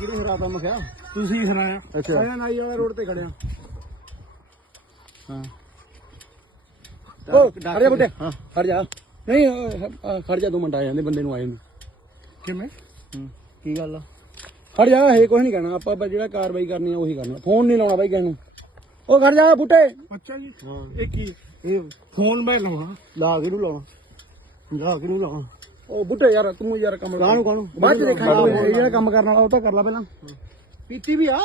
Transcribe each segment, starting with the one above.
ਕਿਹਨੇ ਹਰਾਤਾ ਮੈਂ ਕਿਹਾ? ਤੁਸੀਂ ਹਰਾਇਆ ਅੱਛਾ। ਆਇਆ ਨਾਈ ਵਾਲਾ ਰੋਡ ਤੇ ਖੜਿਆ। ਹਾਂ। ਓ ਖੜ ਜਾ ਬੁੱਟੇ। ਹਾਂ। ਖੜ ਜਾ। ਨਹੀਂ ਅਹ, ਅਹ, ਖੜ ਜਾ ਦੋ ਮਿੰਟ ਆ ਜਾਂਦੇ ਬੰਦੇ ਨੂੰ ਆਏ ਨੂੰ ਕਿਵੇਂ? ਕੀ ਗੱਲ ਆ? ਖੜ ਜਾ ਇਹ ਕੁਝ ਨਹੀਂ ਕਹਿਣਾ। ਆਪਾਂ ਬਸ ਜਿਹੜਾ ਕਾਰਵਾਈ ਕਰਨੀ ਆ ਉਹੀ ਕਰਨਾ ਫੋਨ ਨਹੀਂ ਲਾਉਣਾ ਬਾਈ ਕਿਸੇ ਨੂੰ। ਉਹ ਖੜ ਜਾ ਬੁੱਟੇ। ਅੱਛਾ ਜੀ। ਹਾਂ। ਇਹ ਕੀ? ਇਹ ਫੋਨ ਮੈਂ ਲਾਉਣਾ। ਲਾ ਕੇ ਨੂੰ ਲਾਉਣਾ। ਲਾ ਕੇ ਨੂੰ ਲਾਉਣਾ। ਉਹ ਬੁੱਟੇ ਯਾਰ ਤੂੰ ਯਾਰ ਕੰਮ ਕਾਹਨੂੰ ਕਾਹਨੂੰ? ਬਾਅਦ ਚ ਦੇਖਾਂਗੇ ਇਹ ਜਿਹੜਾ ਕੰਮ ਕਰਨ ਵਾਲਾ ਉਹ ਤਾਂ ਕਰ ਲੈ ਪਹਿਲਾਂ। ਪੀਤੀ ਵੀ ਆ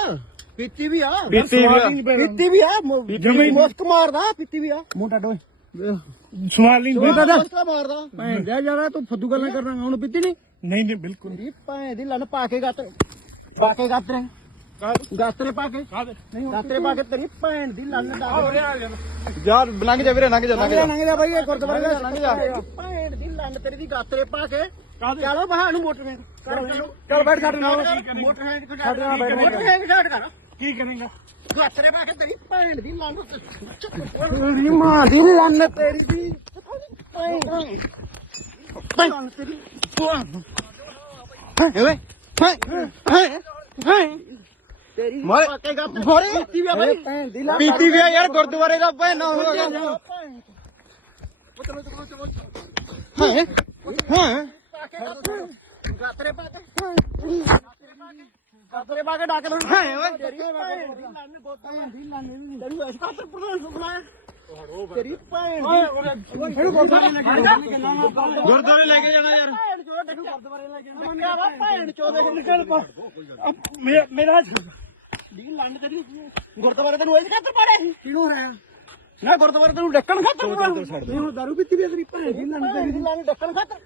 ਪੀਤੀ ਵੀ ਆ। ਪੀਤੀ ਵੀ ਆ। ਪੀਤੀ ਵੀ ਆ ਜਮੀ ਮੁਸਕ ਮਾਰਦਾ ਪੀਤੀ ਵੀ ਆ। ਮੂੰਹ ਟੱਡੋ ਸਵਾਲ ਨਹੀਂ ਮੁਸਕ ਮਾਰਦਾ। ਭੈਣ ਜਾ ਯਾਰ ਤੂੰ ਫੱਦੂ ਗੱਲਾਂ ਕਰਨਾ ਹੁਣ ਪੀਤੀ ਨਹੀਂ? ਨਹੀਂ ਨਹੀਂ ਬਿਲਕੁਲ। ਦੀ ਭੈਣ ਦੀ ਲੰਨ ਪਾ ਕੇ ਗਾਤਰੇ ਪਾ ਕੇ ਗਾਤਰੇ ਗਾਤਰੇ ਪਾ ਕੇ। ਕਾਹਦੇ? ਗਾਤਰੇ ਪਾ ਕੇ ਤੇਰੀ ਭੈਣ ਦੀ ਲੰਨ ਦਾ ਯਾਰ ਲੰਘ ਜਾ ਵੀਰੇ ਲੰਘ ਜਾ ਲੰਘ ਜਾ। ਲੰਘ ਜਾ ਬਾਈ ਇਹ ਗੁਰਦੁਆਰੇ ਦਾ ਲੰਘ ਜਾ। ਭੈਣ ਦੀ ਲੰਨ ਤੇਰੀ ਦੀ ਗਾਤਰੇ ਪਾ ਕੇ। ਚਲੋ ਬਾਹਰ ਨੂੰ ਮੋਟਰ ਚੱਲ ਬੈਠ ਸਾਡੇ ਨਾਲ। ਮੋਟਰ ਹੈ ਸਾਡੇ ਨਾਲ ਬੈਠ ਮੋਟਰ ਹੈ ਛੱਡ ਕਰ ਕੀ ਕਰੇਗਾ? ਗਾਤਰੇ ਪਾ ਕੇ ਤੇਰੀ ਭੈਣ ਦੀ ਲੰਨ ਤੇਰੀ ਮਾਂ ਦੀ ਲੰਨ ਤੇਰੀ ਦੀ। ਭੈਣ ਭੈਣ ਤੇਰੀ। ਓਏ ਹਾਏ ਹਾਏ ਤੇਰੀ ਕੇ ਗਾਤਰੇ ਪੀਤੀ ਵੀ ਆ ਬਾਈ। ਭੈਣ ਦੀ ਲੰਨ ਪੀਤੀ ਵੀ ਆ ਯਾਰ ਗੁਰਦੁਆਰੇ ਦਾ ਭੈਣ ਹੋਗਾ ਹਾਂ ਹਾਂ। ਗਾਤਰੇ ਪਾ ਕੇ। ਗਾਤਰੇ ਪਾ ਕੇ ਡਾਕ ਲਓ ਹਾਂ ਓਏ। ਤੇਰੀ ਭੈਣ ਦੀ ਲੰਨ ਬੋਤਾਂ ਦੀ ਲੰਨ ਤੈਨੂੰ ਇਸ ਖਾਤਰ ਪ੍ਰਧਾਨ ਨੂੰ ਬੁਲਾਇਆ ਤੇਰੀ ਭੈਣ ਇਹਨੂੰ ਗੁਰਦੁਆਰੇ ਲੈ ਕੇ ਜਾਣਾ। ਯਾਰ। ਭੈਣ ਚੋਦ ਗੁਰਦੁਆਰੇ ਲੈ ਜਾਣਾ। ਵਾ ਦੇ ਨਿਕਲ ਮੇਰਾ ਲੰਨ ਤੇਰੀ ਗੁਰਦੁਆਰੇ ਤੈਨੂੰ ਇਸ ਖਾਤਰ ਪਾੜਿਆ ਸੀ? ਕਿਹਨੂੰ ਹਰਾਇਆ ਨਾ ਗੁਰਦੁਆਰੇ ਤੈਨੂੰ ਡੱਕਣ ਖਾਤਰ ਨਹੀਂ ਹੁਣ ਦਾਰੂ ਪੀਤੀ ਵੀ ਤੇਰੀ ਭੈਣ ਦੀ ਲੰਨ ਭੈਣ ਦੀ ਲੰਨ ਡੱਕਣ ਖਾਤਰ?